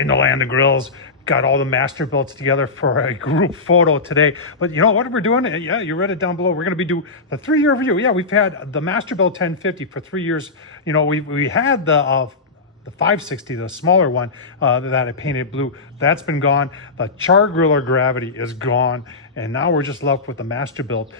in the land of grills. Got all the Masterbuilts together for a group photo today. But you know what we're doing? Yeah, you read it down below. We're going to be doing the 3-year review. Yeah, we've had the Masterbuilt 1050 for 3 years. You know, we had the 560, the smaller one that I painted blue. That's been gone. The char griller gravity is gone, and now we're just left with the Masterbuilt.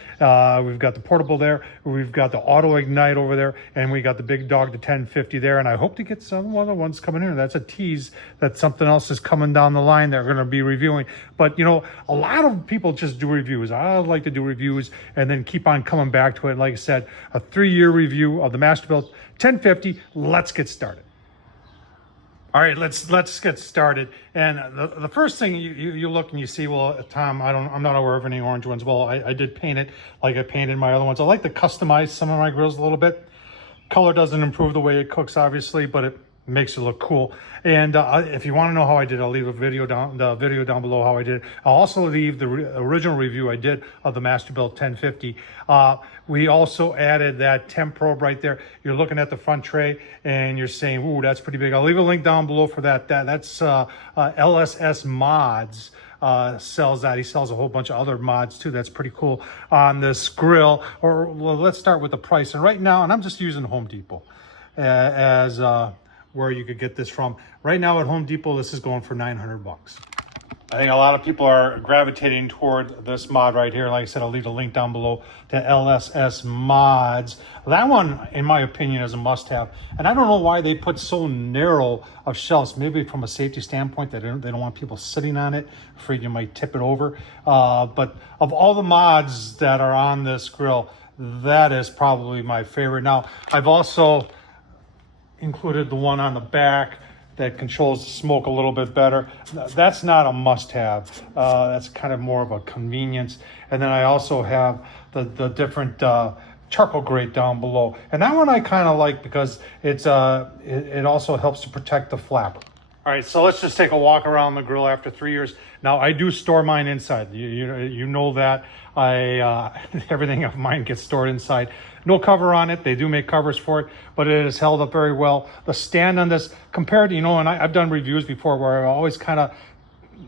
We've got the portable there, we've got the auto ignite over there, and we got the big dog, the 1050 there. And I hope to get some other ones coming in. That's a tease that something else is coming down the line that we're going to be reviewing. But you know, a lot of people just do reviews. I like to do reviews and then keep on coming back to it. Like I said, a 3-year review of the Masterbuilt 1050. Let's get started. All right, let's get started. And the first thing you look and you see, well, Tom, I'm not aware of any orange ones. Well, I did paint it like I painted my other ones. I like to customize some of my grills a little bit. Color doesn't improve the way it cooks, obviously, but it makes it look cool. And if you want to know how I did, I'll leave the video down below how I did it. I'll also leave the original review I did of the Masterbuilt 1050. We also added that temp probe right there. You're looking at the front tray and you're saying, ooh, that's pretty big. I'll leave a link down below for that. That's LSS Mods sells that. He sells a whole bunch of other mods too. That's pretty cool on this grill. Or well, let's start with the price. And right now, and I'm just using Home Depot as where you could get this from. Right now at Home Depot, this is going for 900 bucks. I think a lot of people are gravitating toward this mod right here. Like I said, I'll leave a link down below to LSS Mods. That one, in my opinion, is a must-have. And I don't know why they put so narrow of shelves. Maybe from a safety standpoint, they don't want people sitting on it. Afraid you might tip it over. But of all the mods that are on this grill, that is probably my favorite. Now, I've also included the one on the back that controls the smoke a little bit better. That's not a must-have. That's kind of more of a convenience. And then I also have the different charcoal grate down below. And that one I kind of like because it also helps to protect the flap. All right, so let's just take a walk around the grill after 3 years. Now, I do store mine inside. You know that. Everything of mine gets stored inside. No cover on it. They do make covers for it, but it has held up very well. The stand on this, compared to, you know, and I've done reviews before where I always kind of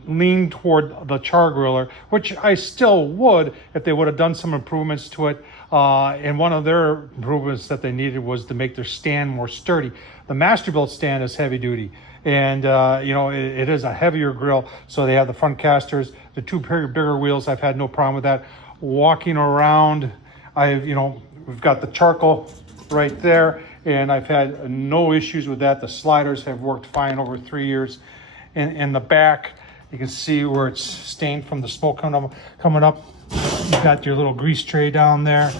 lean toward the char griller, which I still would if they would have done some improvements to it. And one of their improvements that they needed was to make their stand more sturdy. The Masterbuilt stand is heavy duty. And, you know, it is a heavier grill. So they have the front casters, the two bigger wheels. I've had no problem with that. Walking around, we've got the charcoal right there, and I've had no issues with that. The sliders have worked fine over 3 years. In the back, you can see where it's stained from the smoke coming up. You've got your little grease tray down there.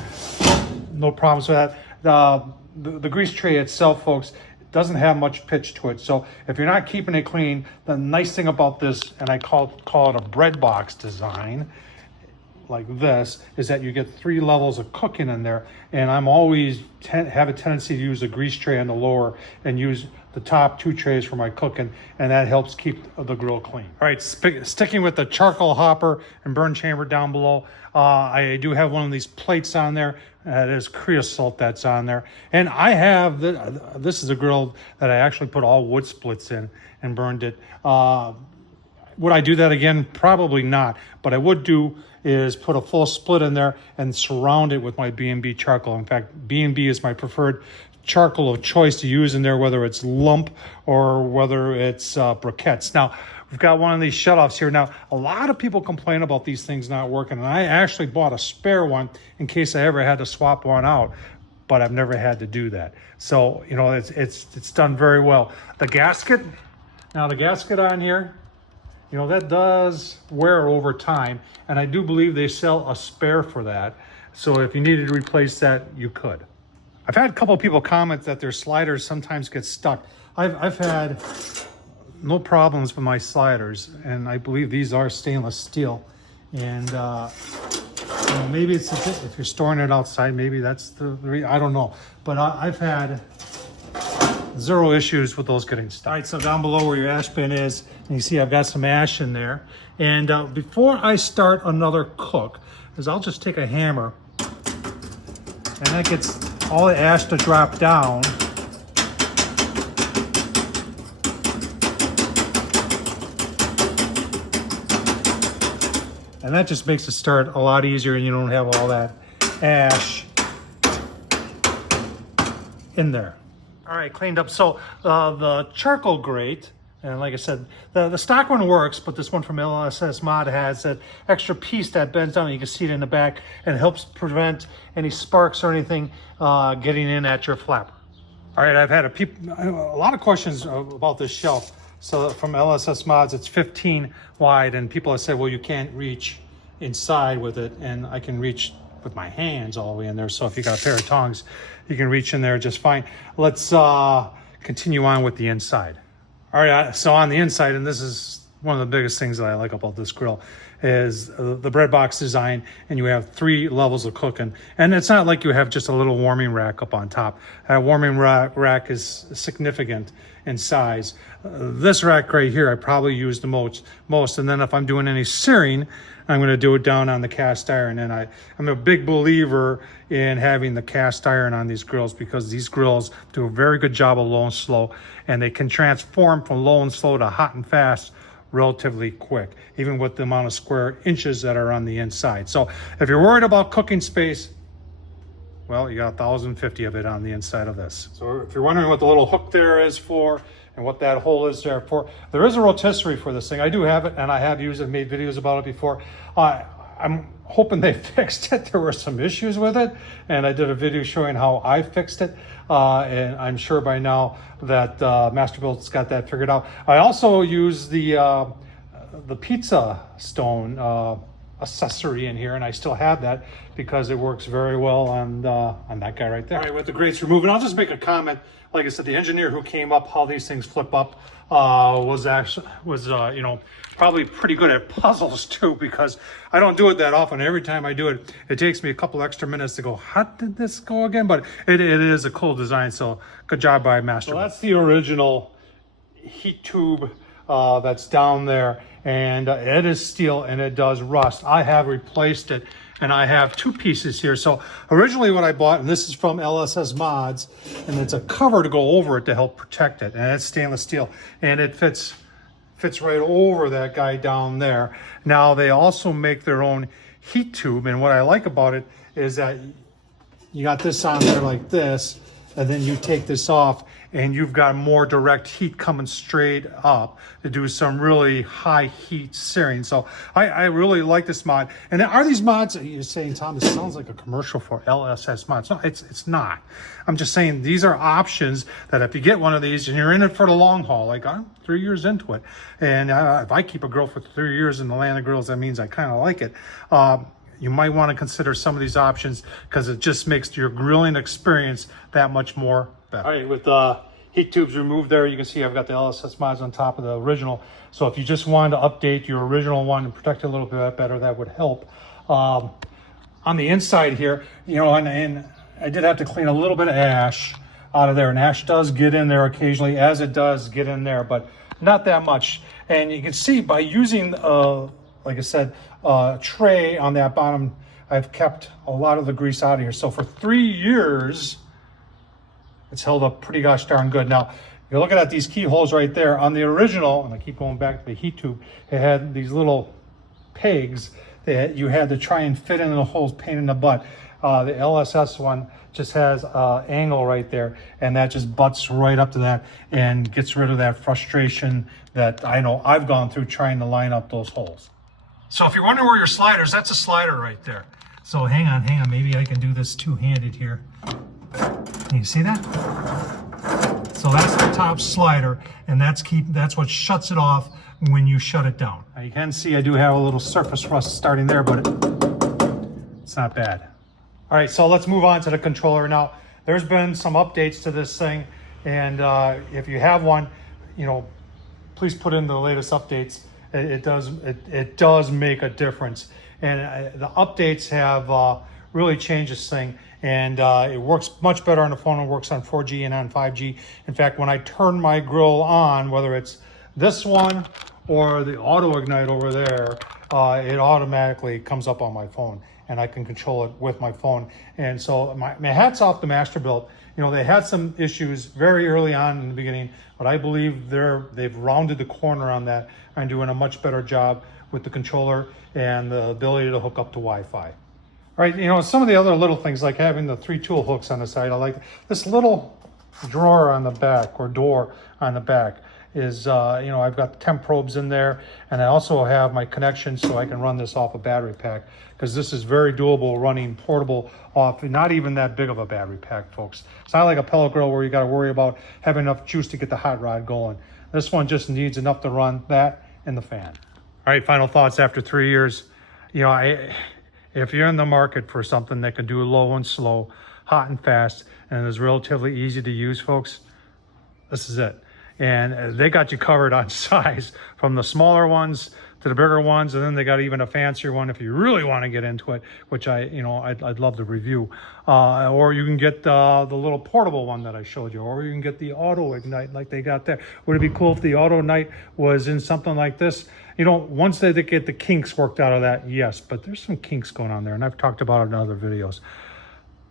No problems with that. The grease tray itself, folks, doesn't have much pitch to it. So if you're not keeping it clean, the nice thing about this, and I call it a bread box design, like this, is that you get 3 levels of cooking in there. And I'm always have a tendency to use a grease tray on the lower and use the top 2 trays for my cooking, and that helps keep the grill clean. All right, sticking with the charcoal hopper and burn chamber down below, I do have one of these plates on there. There's creosote that's on there. And I have, this is a grill that I actually put all wood splits in and burned it. Would I do that again? Probably not. But I would do is put a full split in there and surround it with my B&B charcoal. In fact, B&B is my preferred charcoal of choice to use in there, whether it's lump or whether it's briquettes. Now, we've got one of these shutoffs here. Now, a lot of people complain about these things not working, and I actually bought a spare one in case I ever had to swap one out, but I've never had to do that. So, you know, it's done very well. The gasket on here, you know, that does wear over time, and I do believe they sell a spare for that. So if you needed to replace that, you could. I've had a couple of people comment that their sliders sometimes get stuck. I've had no problems with my sliders, and I believe these are stainless steel. And you know, maybe it's if you're storing it outside, maybe that's the I don't know. But I've had 0 issues with those getting stuck. All right, so down below where your ash bin is, you see I've got some ash in there. And before I start another cook, I'll just take a hammer, and that gets all the ash to drop down. And that just makes the start a lot easier, and you don't have all that ash in there. All right, cleaned up. So the charcoal grate, and like I said, the stock one works, but this one from LSS Mod has that extra piece that bends down. You can see it in the back, and it helps prevent any sparks or anything getting in at your flapper. All right, I've had a lot of questions about this shelf. So from LSS Mods, it's 15 wide, and people have said, well, you can't reach inside with it, and I can reach with my hands all the way in there. So if you got a pair of tongs, you can reach in there just fine. Let's continue on with the inside. All right, so on the inside, and this is one of the biggest things that I like about this grill, is the bread box design, and you have 3 levels of cooking. And it's not like you have just a little warming rack up on top. That warming rack is significant in size. This rack right here, I probably use the most. And then if I'm doing any searing, I'm going to do it down on the cast iron. And I'm a big believer in having the cast iron on these grills, because these grills do a very good job of low and slow, and they can transform from low and slow to hot and fast relatively quick, even with the amount of square inches that are on the inside. So if you're worried about cooking space, well, you got 1,050 of it on the inside of this. So if you're wondering what the little hook there is for and what that hole is there for, there is a rotisserie for this thing. I do have it, and I have used it, made videos about it before. I'm hoping they fixed it. There were some issues with it, and I did a video showing how I fixed it. And I'm sure by now that Masterbuilt's got that figured out. I also use the pizza stone accessory in here, and I still have that because it works very well on that guy right there. All right, with the grates removed, and I'll just make a comment. Like I said, the engineer who came up how these things flip up was you know, probably pretty good at puzzles too, because I don't do it that often. Every time I do it, it takes me a couple extra minutes to go, how did this go again? But it is a cool design, so good job by Masterbuilt. So that's the original heat tube that's down there, and it is steel and it does rust. I have replaced it, and I have 2 pieces here. So originally what I bought, and this is from LSS Mods, and it's a cover to go over it to help protect it, and it's stainless steel, and it fits right over that guy down there. Now they also make their own heat tube, and what I like about it is that you got this on there like this, and then you take this off, and you've got more direct heat coming straight up to do some really high heat searing. So I really like this mod. And are these mods, you're saying, Tom, this sounds like a commercial for LSS Mods. No, it's not. I'm just saying these are options that if you get one of these and you're in it for the long haul, like I'm 3 years into it, and if I keep a grill for 3 years in the land of grills, that means I kind of like it. You might want to consider some of these options, because it just makes your grilling experience that much more better. All right, with the heat tubes removed there, you can see I've got the LSS Mods on top of the original. So if you just wanted to update your original one and protect it a little bit better, that would help. On the inside here, you know, and I did have to clean a little bit of ash out of there, and ash does get in there occasionally, as it does get in there, but not that much. And you can see by using, like I said, tray on that bottom, I've kept a lot of the grease out of here. So for 3 years, it's held up pretty gosh darn good. Now, you're looking at these keyholes right there. On the original, and I keep going back to the heat tube, it had these little pegs that you had to try and fit in the holes, pain in the butt. The LSS one just has an angle right there, and that just butts right up to that and gets rid of that frustration that I know I've gone through trying to line up those holes. So if you're wondering where your sliders, that's a slider right there. So hang on, maybe I can do this two-handed here. Can you see that? So that's the top slider, and that's what shuts it off when you shut it down. Now you can see I do have a little surface rust starting there, but it's not bad. All right, so let's move on to the controller. Now, there's been some updates to this thing, and if you have one, you know, please put in the latest updates. It does make a difference, and the updates have really changed this thing, and it works much better on the phone. It works on 4G and on 5G. In fact, when I turn my grill on, whether it's this one or the auto ignite over there, it automatically comes up on my phone, and I can control it with my phone. And so my hat's off to Masterbuilt. You know, they had some issues very early on in the beginning, but I believe they've rounded the corner on that and doing a much better job with the controller and the ability to hook up to Wi-Fi. All right, you know, some of the other little things like having the 3 tool hooks on the side, I like this little drawer on the back or door on the back is, you know, I've got temp probes in there, and I also have my connection so I can run this off a battery pack, because this is very doable running portable off not even that big of a battery pack, folks. It's not like a pellet grill where you got to worry about having enough juice to get the hot rod going. This one just needs enough to run that and the fan. All right, final thoughts after 3 years. You know, if you're in the market for something that can do low and slow, hot and fast, and is relatively easy to use, folks, this is it. And they got you covered on size, from the smaller ones to the bigger ones, and then they got even a fancier one if you really want to get into it, which I'd love to review. Or you can get the little portable one that I showed you, or you can get the auto ignite like they got there. Would it be cool if the auto ignite was in something like this? You know, once they get the kinks worked out of that, yes, but there's some kinks going on there, and I've talked about it in other videos.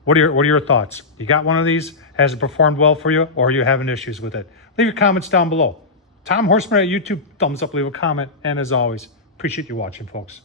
What are your thoughts? You got one of these? Has it performed well for you, or are you having issues with it? Leave your comments down below. Tom Horsman at YouTube, thumbs up, leave a comment, and as always, appreciate you watching, folks.